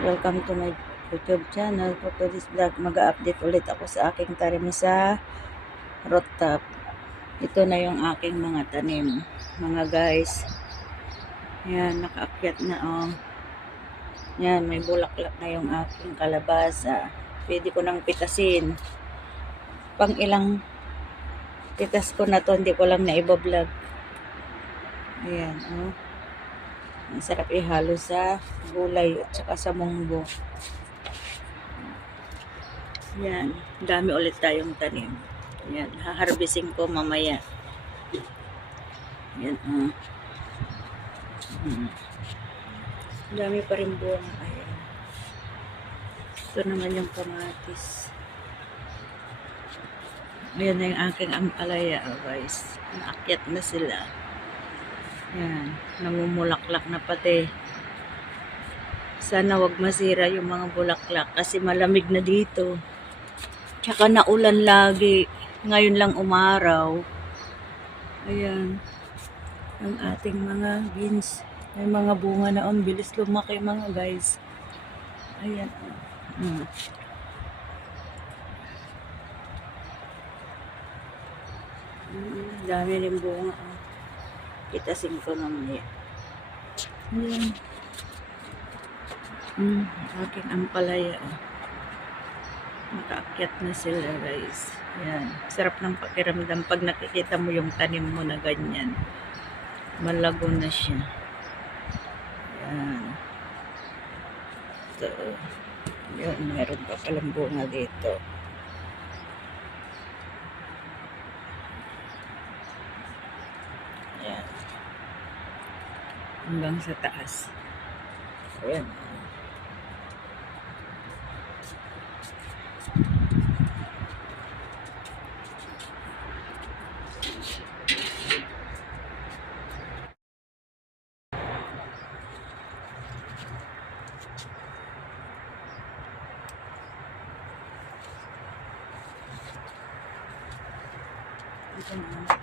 welcome to my YouTube channel. For today's vlog, mag-update ulit ako sa aking tanim sa rooftop. Ito na yung aking mga tanim, mga guys. Yan, nakaakyat na oh. Yan, may bulaklak na yung aking kalabasa. Pwede ko nang pitasin. Pang ilang pitas ko na to, hindi ko lang naibablog. Ayan, oh. Ang sarap ihalo sa gulay at saka sa munggo. Yan. Dami ulit tayong tanim. Yan. Haharvesting ko mamaya. Yan. Dami pa rin buwang. Ayan. Ito naman yung kamatis. Ayan na yung aking ampalaya, guys. Naakyat na sila. Yan, namumulaklak na pati. Sana wag masira yung mga bulaklak kasi malamig na dito. Tsaka naulan lagi. Ngayon lang umaraw. Ayan. Ang ating mga beans. May mga bunga na on. Bilis lumaki mga guys. Ayan. Dami rin bunga. Kitasin ko mamaya. Ayan. Aking ampalaya. Nakaakyat na sila guys. Ayan. Sarap ng pakiramdam pag nakikita mo yung tanim mo na ganyan. Malago na siya. Ayan. So, yun. Meron pa palang bunga dito. Ayan. Hanggang sa taas. Ayan. Ito na.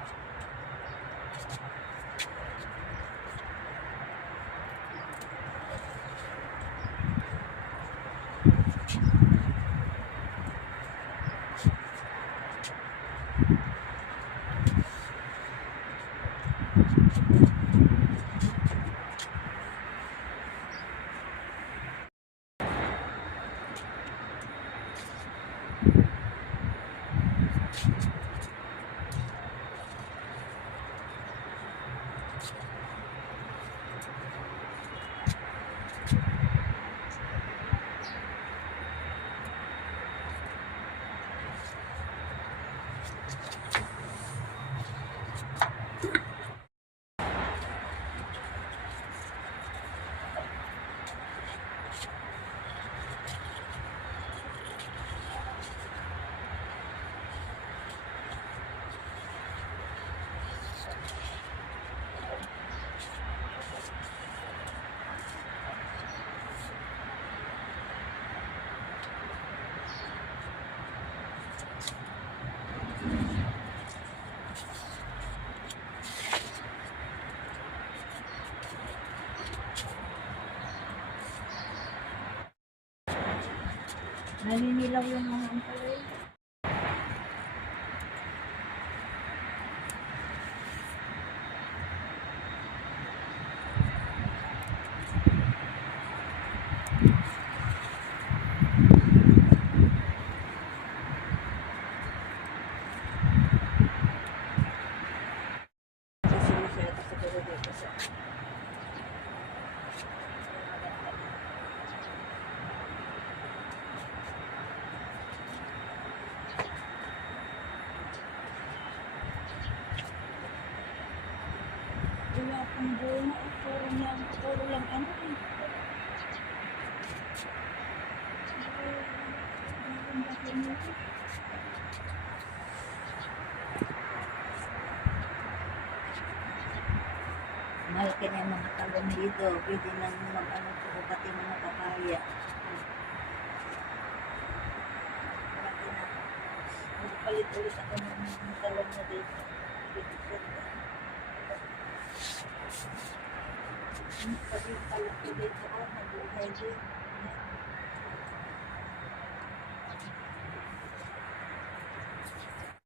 Naninilaw yung mga ampalaya. Wala pang bunga. Puro lang ano eh. Malaki na yung mga talong dito. Pwede nang mag-ano po pati mga papaya. Malaki na. Magpalit ulit ako ng talong na dito. Pati talong ko dito. Nabuhay din.